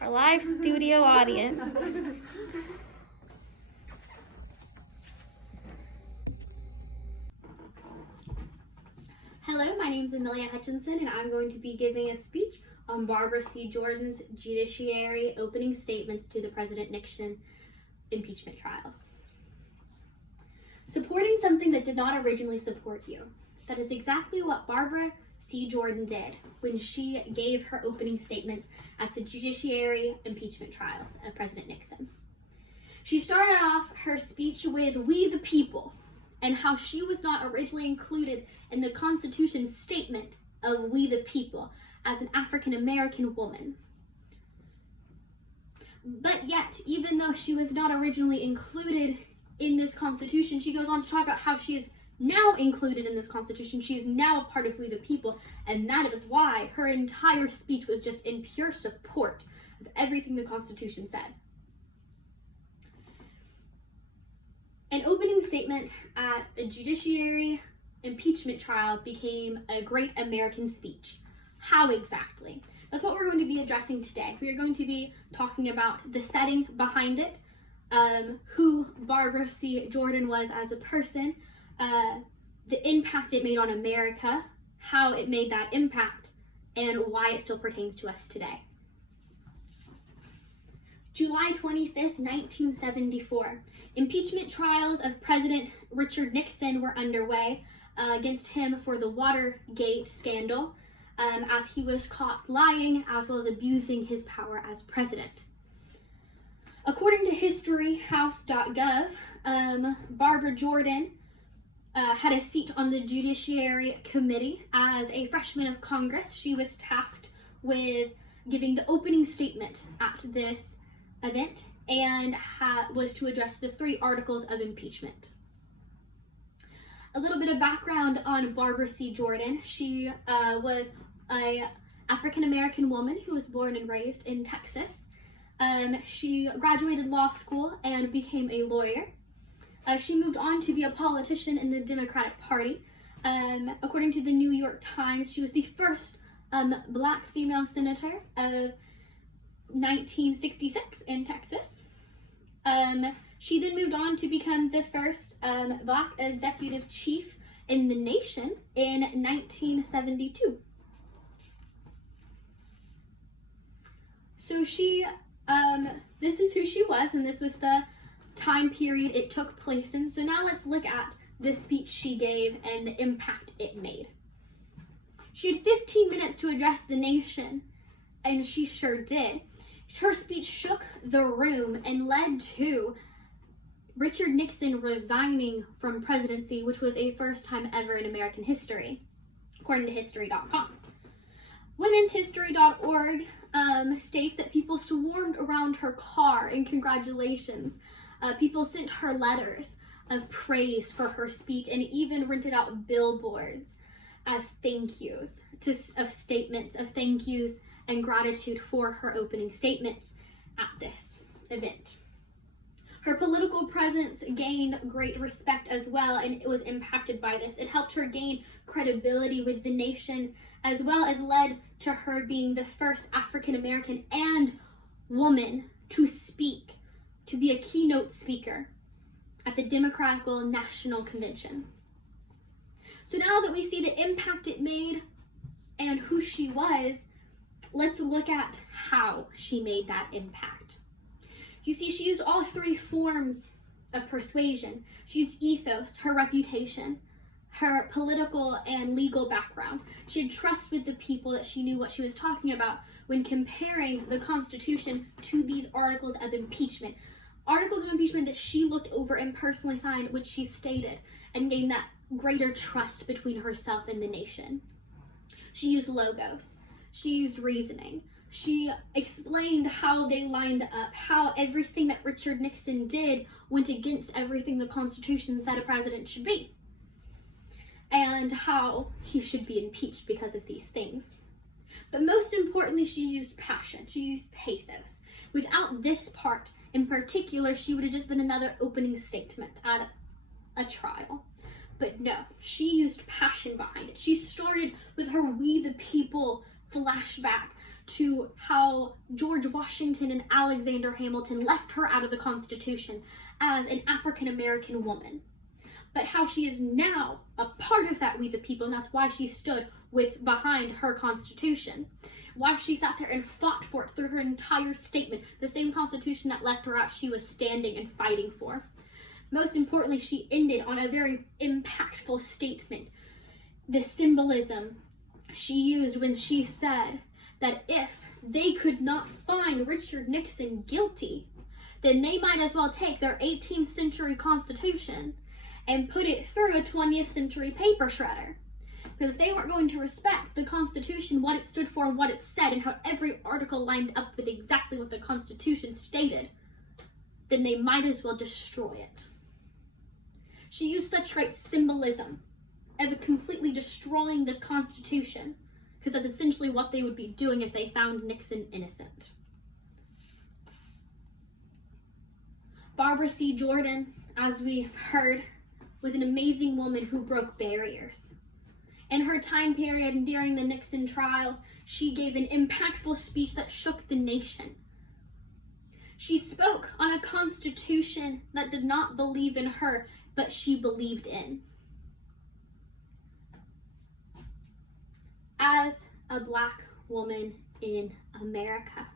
our live studio audience. Hello, my name is Amelia Hutchinson, and I'm going to be giving a speech on Barbara C. Jordan's judiciary opening statements to the President Nixon impeachment trials. Supporting something that did not originally support you. That is exactly what Barbara C. Jorden did when she gave her opening statements at the judiciary impeachment trials of President Nixon. She started off her speech with "We the people," and how she was not originally included in the Constitution's statement of "We the people" as an African American woman. But yet, even though she was not originally included in this Constitution, she goes on to talk about how she is now included in this Constitution. She is now a part of "We the people," and that is why her entire speech was just in pure support of everything the Constitution said. An opening statement at a judiciary impeachment trial became a great American speech. How exactly? That's what we're going to be addressing today. We are going to be talking about the setting behind it, who Barbara C. Jorden was as a person, the impact it made on America, how it made that impact, and why it still pertains to us today. July 25th, 1974. Impeachment trials of President Richard Nixon were underway against him for the Watergate scandal, as he was caught lying as well as abusing his power as president. According to historyhouse.gov, Barbara Jorden had a seat on the Judiciary Committee. As a freshman of Congress, she was tasked with giving the opening statement at this event and was to address the 3 articles of impeachment. A little bit of background on Barbara C. Jorden. She was an African-American woman who was born and raised in Texas. She graduated law school and became a lawyer. She moved on to be a politician in the Democratic Party. According to the New York Times, she was the first Black female senator of 1966 in Texas. She then moved on to become the first Black executive chief in the nation in 1972. So this is who she was, and this was the time period it took place in. So now let's look at the speech she gave and the impact it made. She had 15 minutes to address the nation, and she sure did. Her speech shook the room and led to Richard Nixon resigning from presidency, which was a first time ever in American history, according to history.com. Womenshistory.org states that people swarmed around her car in congratulations. People sent her letters of praise for her speech and even rented out billboards as thank yous, of statements of thank yous and gratitude for her opening statements at this event. Her political presence gained great respect as well, and it was impacted by this. It helped her gain credibility with the nation, as well as led to her being the first African American and woman to speak, to be a keynote speaker at the Democratic National Convention. So now that we see the impact it made and who she was, let's look at how she made that impact. You see, she used all 3 forms of persuasion. She used ethos, her reputation, her political and legal background. She had trust with the people that she knew what she was talking about when comparing the Constitution to these articles of impeachment. Articles of impeachment that she looked over and personally signed, which she stated, and gained that greater trust between herself and the nation. She used logos. She used reasoning. She explained how they lined up, how everything that Richard Nixon did went against everything the Constitution said a president should be, and how he should be impeached because of these things. But most importantly, she used passion. She used pathos. Without this part in particular, she would have just been another opening statement at a trial. But no, she used passion behind it. She started with her "We the People" flashback to how George Washington and Alexander Hamilton left her out of the Constitution as an African American woman, but how she is now a part of that We the People, and that's why she stood behind her Constitution. Why she sat there and fought for it through her entire statement. The same Constitution that left her out, she was standing and fighting for. Most importantly, she ended on a very impactful statement. The symbolism she used when she said that if they could not find Richard Nixon guilty, then they might as well take their 18th century Constitution and put it through a 20th century paper shredder. Because if they weren't going to respect the Constitution, what it stood for and what it said, and how every article lined up with exactly what the Constitution stated, then they might as well destroy it. She used such great symbolism of completely destroying the Constitution, because that's essentially what they would be doing if they found Nixon innocent. Barbara C. Jorden, as we've heard, was an amazing woman who broke barriers. In her time period and during the Nixon trials, she gave an impactful speech that shook the nation. She spoke on a Constitution that did not believe in her, but she believed in. As a Black woman in America,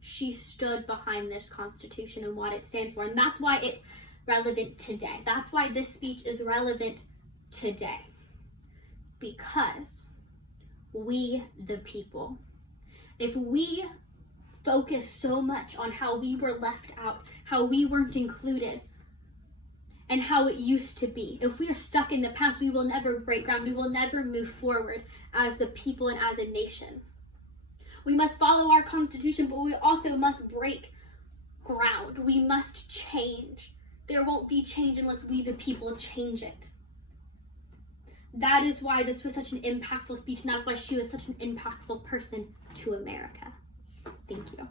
she stood behind this Constitution and what it stands for, and that's why it's relevant today. That's why this speech is relevant today. Because we the people, if we focus so much on how we were left out, how we weren't included, and how it used to be, if we are stuck in the past, we will never break ground. We will never move forward as the people and as a nation. We must follow our Constitution, but we also must break ground. We must change. There won't be change unless we the people change it. That is why this was such an impactful speech, and that's why she was such an impactful person to America. Thank you.